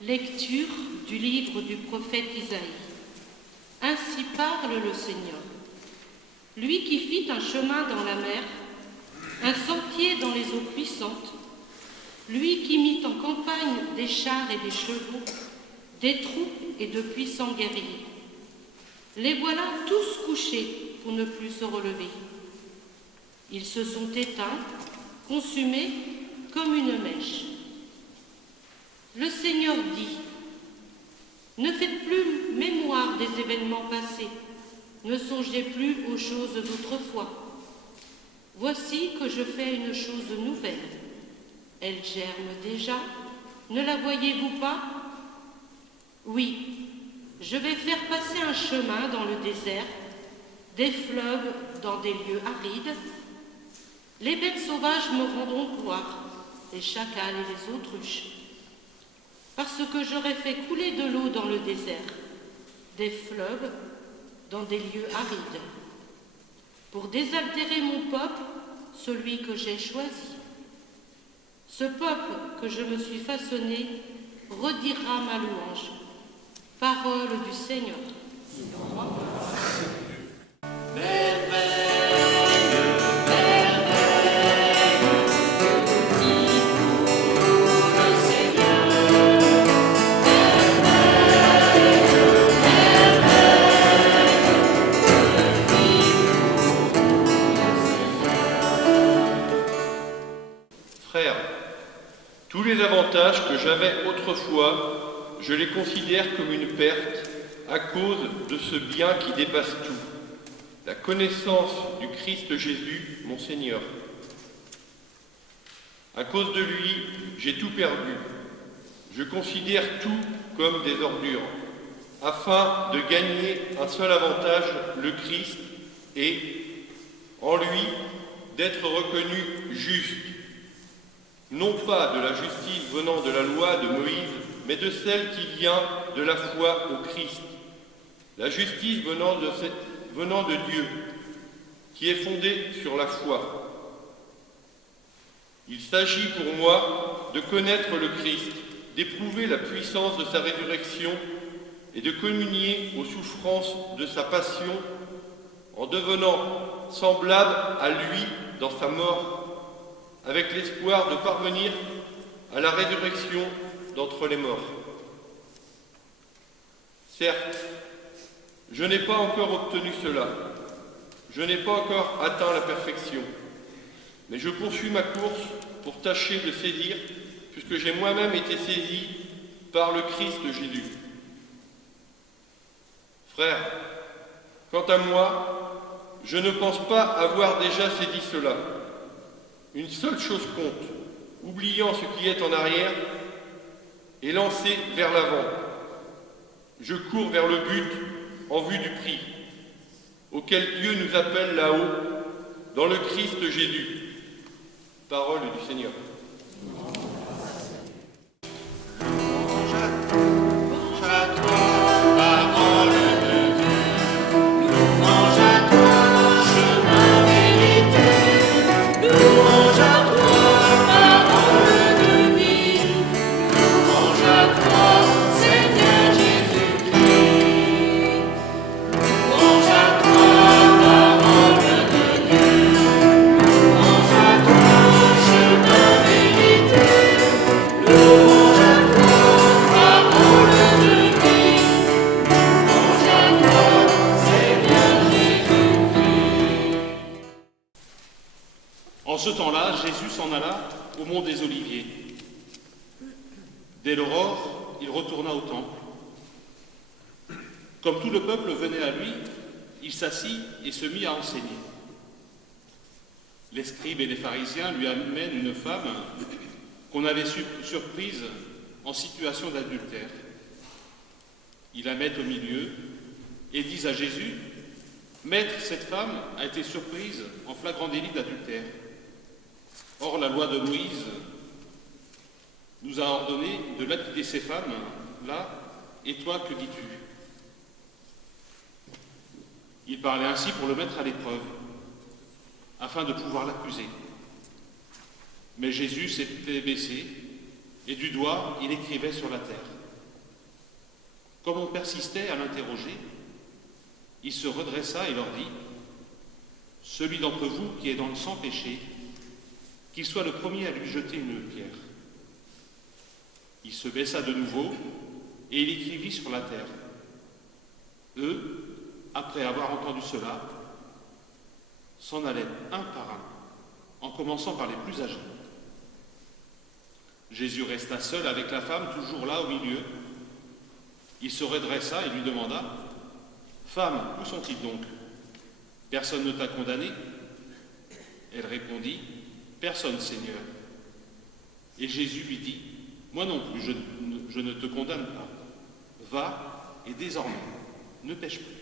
Lecture du livre du prophète Isaïe. Ainsi parle le Seigneur. Lui qui fit un chemin dans la mer, un sentier dans les eaux puissantes, lui qui mit en campagne des chars et des chevaux, des troupes et de puissants guerriers. Les voilà tous couchés pour ne plus se relever. Ils se sont éteints, consumés comme une mèche. Le Seigneur dit : ne faites plus mémoire des événements passés, ne songez plus aux choses d'autrefois. Voici que je fais une chose nouvelle. Elle germe déjà, ne la voyez-vous pas ? Oui, je vais faire passer un chemin dans le désert, des fleuves dans des lieux arides. Les bêtes sauvages me rendront gloire, les chacals et les autruches, parce que j'aurai fait couler de l'eau dans le désert, des fleuves dans des lieux arides, pour désaltérer mon peuple, celui que j'ai choisi. Ce peuple que je me suis façonné redira ma louange. Parole du Seigneur. Frères, tous les avantages que j'avais autrefois, je les considère comme une perte à cause de ce bien qui dépasse tout, la connaissance du Christ Jésus, mon Seigneur. À cause de lui, j'ai tout perdu. Je considère tout comme des ordures, afin de gagner un seul avantage, le Christ, et, en lui, d'être reconnu juste. Non pas de la justice venant de la loi de Moïse, mais de celle qui vient de la foi au Christ. La justice venant de Dieu, qui est fondée sur la foi. Il s'agit pour moi de connaître le Christ, d'éprouver la puissance de sa résurrection et de communier aux souffrances de sa passion en devenant semblable à lui dans sa mort, avec l'espoir de parvenir à la résurrection d'entre les morts. Certes, je n'ai pas encore obtenu cela, je n'ai pas encore atteint la perfection, mais je poursuis ma course pour tâcher de saisir, puisque j'ai moi-même été saisi par le Christ Jésus. Frères, quant à moi, je ne pense pas avoir déjà saisi cela. Une seule chose compte, oubliant ce qui est en arrière et lancé vers l'avant. Je cours vers le but en vue du prix, auquel Dieu nous appelle là-haut, dans le Christ Jésus. Parole du Seigneur. En ce temps-là, Jésus s'en alla au mont des Oliviers. Dès l'aurore, il retourna au temple. Comme tout le peuple venait à lui, il s'assit et se mit à enseigner. Les scribes et les pharisiens lui amènent une femme qu'on avait surprise en situation d'adultère. Ils la mettent au milieu et disent à Jésus : « Maître, cette femme a été surprise en flagrant délit d'adultère. Or, la loi de Moïse nous a ordonné de lapider ces femmes-là, et toi, que dis-tu » Il parlait ainsi pour le mettre à l'épreuve, afin de pouvoir l'accuser. Mais Jésus s'était baissé, et du doigt, il écrivait sur la terre. Comme on persistait à l'interroger, il se redressa et leur dit : « Celui d'entre vous qui est sans péché, qu'il soit le premier à lui jeter une pierre. » Il se baissa de nouveau et il écrivit sur la terre. Eux, après avoir entendu cela, s'en allaient un par un, en commençant par les plus âgés. Jésus resta seul avec la femme, toujours là au milieu. Il se redressa et lui demanda : « Femme, où sont-ils donc ? Personne ne t'a condamné ? » Elle répondit : « Personne, Seigneur. » Et Jésus lui dit : « Moi non plus, je ne te condamne pas. Va, et désormais, ne pêche plus. »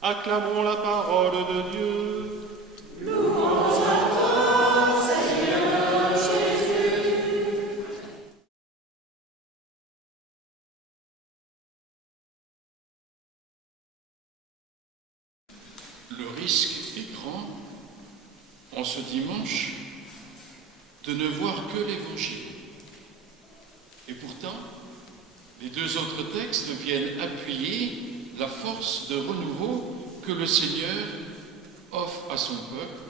Acclamons la parole de Dieu. Louange à toi, Seigneur Jésus. Le risque est grand, en ce dimanche, de ne voir que l'Évangile. Et pourtant, les deux autres textes viennent appuyer la force de renouveau que le Seigneur offre à son peuple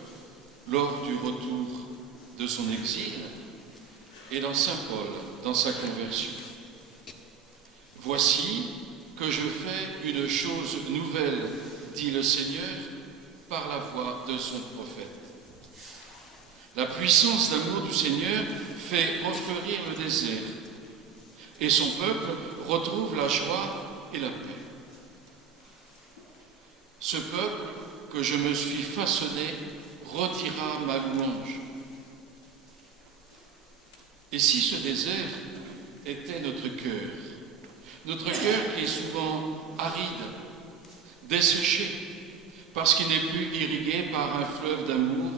lors du retour de son exil et dans Saint Paul, dans sa conversion. « Voici que je fais une chose nouvelle, dit le Seigneur, par la voix de son prophète. » La puissance d'amour du Seigneur fait refleurir le désert, et son peuple retrouve la joie et la paix. Ce peuple que je me suis façonné retira ma louange. Et si ce désert était notre cœur qui est souvent aride, desséché, parce qu'il n'est plus irrigué par un fleuve d'amour,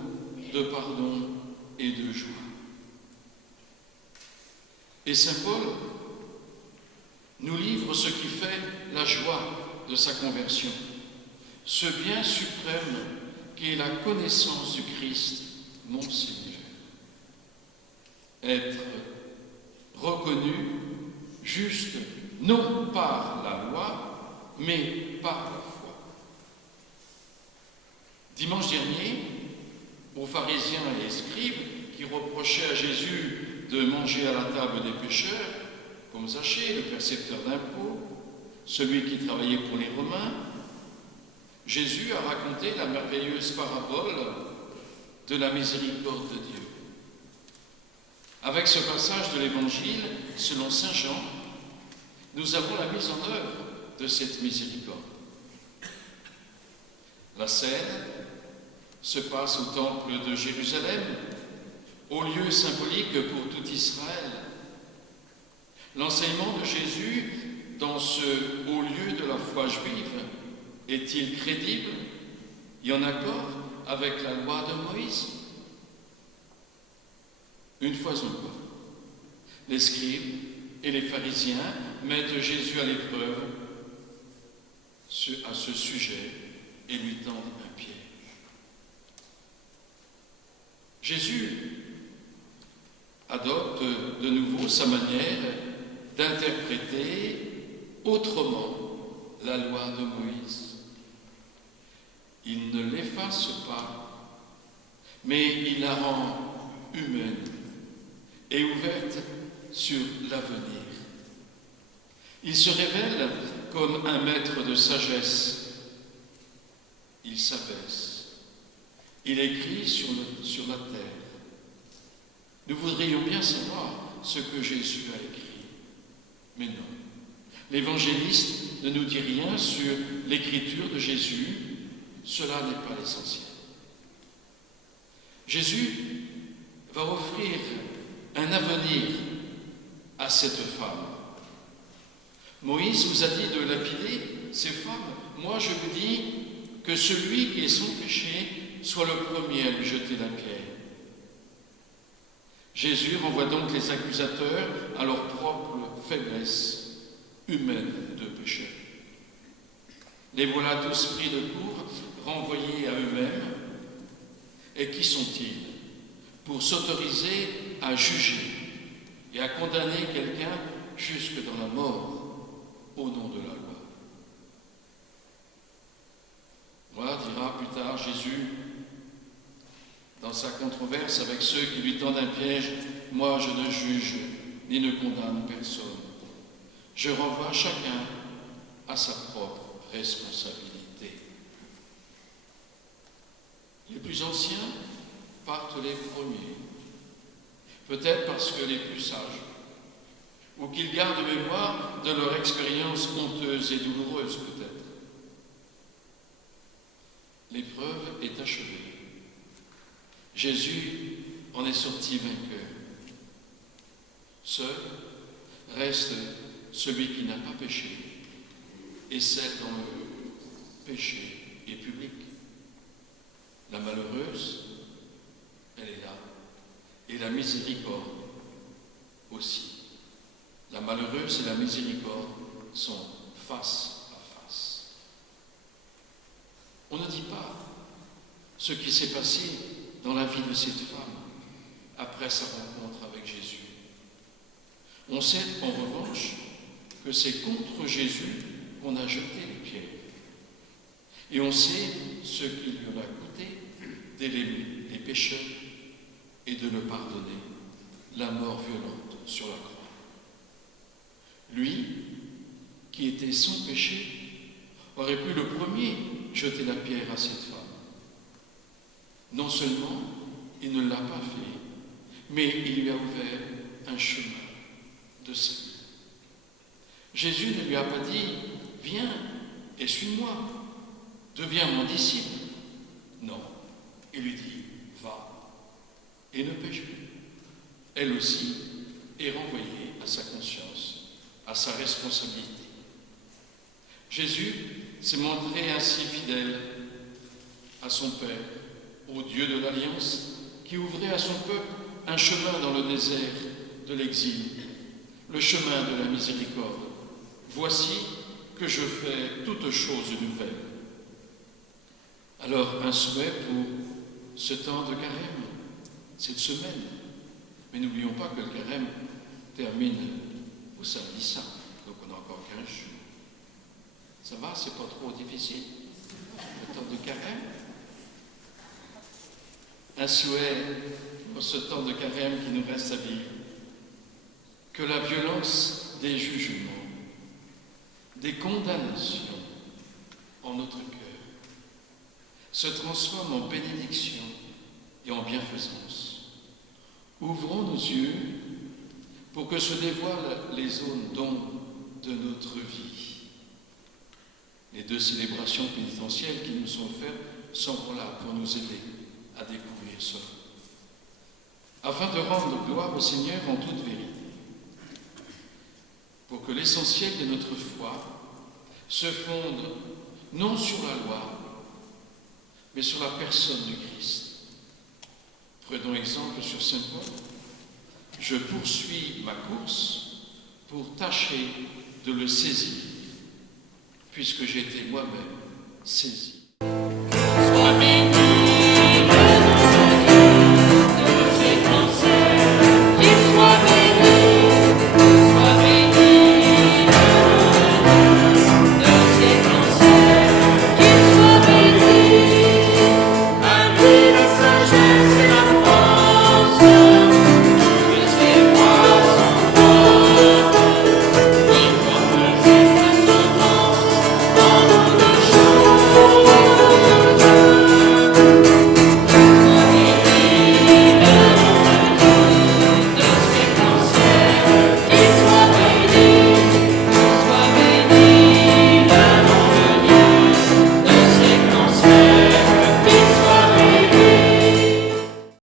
de pardon et de joie. Et Saint Paul nous livre ce qui fait la joie de sa conversion, ce bien suprême qui est la connaissance du Christ, mon Seigneur. Être reconnu juste, non par la loi, mais par la foi. Dimanche dernier, aux pharisiens et scribes qui reprochaient à Jésus de manger à la table des pécheurs, comme Zachée, le percepteur d'impôts, celui qui travaillait pour les Romains, Jésus a raconté la merveilleuse parabole de la miséricorde de Dieu. Avec ce passage de l'Évangile, selon saint Jean, nous avons la mise en œuvre de cette miséricorde. La scène se passe au temple de Jérusalem, au lieu symbolique pour tout Israël. L'enseignement de Jésus dans ce haut lieu de la foi juive est-il crédible et en accord avec la loi de Moïse? Une fois encore, les scribes et les pharisiens mettent Jésus à l'épreuve à ce sujet et lui tendent un piège. Jésus adopte de nouveau sa manière d'interpréter autrement la loi de Moïse. Il ne l'efface pas, mais il la rend humaine et ouverte sur l'avenir. Il se révèle comme un maître de sagesse. Il s'abaisse. Il écrit sur la terre. Nous voudrions bien savoir ce que Jésus a écrit. Mais non. L'évangéliste ne nous dit rien sur l'écriture de Jésus. Cela n'est pas l'essentiel. Jésus va offrir un avenir à cette femme. Moïse vous a dit de lapider ces femmes. Moi, je vous dis que celui qui est sans péché soit le premier à lui jeter la pierre. Jésus renvoie donc les accusateurs à leur propre faiblesse humaine de pécheurs. Les voilà tous pris de court, renvoyés à eux-mêmes. Et qui sont-ils pour s'autoriser à juger et à condamner quelqu'un jusque dans la mort? au nom de la loi. Voilà, dira plus tard Jésus, dans sa controverse avec ceux qui lui tendent un piège, « Moi, je ne juge ni ne condamne personne. Je renvoie chacun à sa propre responsabilité. » Les plus anciens partent les premiers, peut-être parce que les plus sages, ou qu'ils gardent mémoire de leur expérience honteuse et douloureuse peut-être. L'épreuve est achevée. Jésus en est sorti vainqueur. Seul reste celui qui n'a pas péché et celle dont le péché est public. La malheureuse, elle est là, et la miséricorde aussi. La malheureuse et la miséricorde sont face à face. On ne dit pas ce qui s'est passé dans la vie de cette femme après sa rencontre avec Jésus. On sait en revanche que c'est contre Jésus qu'on a jeté les pierres. Et on sait ce qu'il lui a coûté d'aimer les pécheurs et de le pardonner, la mort violente sur la croix. Lui, qui était sans péché, aurait pu le premier jeter la pierre à cette femme. Non seulement il ne l'a pas fait, mais il lui a ouvert un chemin de salut. Jésus ne lui a pas dit « Viens et suis-moi, deviens mon disciple ». Non, il lui dit « Va et ne pêche plus ». Elle aussi est renvoyée à sa conscience, à sa responsabilité. Jésus s'est montré ainsi fidèle à son Père, au Dieu de l'Alliance, qui ouvrait à son peuple un chemin dans le désert de l'exil, le chemin de la miséricorde. Voici que je fais toutes choses nouvelles. Alors, un souhait pour ce temps de carême, cette semaine. Mais n'oublions pas que le carême termine au samedi saint, donc on a encore 15 jours. Ça va, c'est pas trop difficile, le temps de carême. Un souhait pour ce temps de carême qui nous reste à vivre. Que la violence des jugements, des condamnations en notre cœur se transforme en bénédiction et en bienfaisance. Ouvrons nos yeux pour que se dévoilent les zones d'ombre de notre vie. Les deux célébrations pénitentielles qui nous sont offertes seront là pour nous aider à découvrir cela. Afin de rendre gloire au Seigneur en toute vérité, pour que l'essentiel de notre foi se fonde non sur la loi, mais sur la personne du Christ. Prenons exemple sur saint Paul. Je poursuis ma course pour tâcher de le saisir, puisque j'ai été moi-même saisi.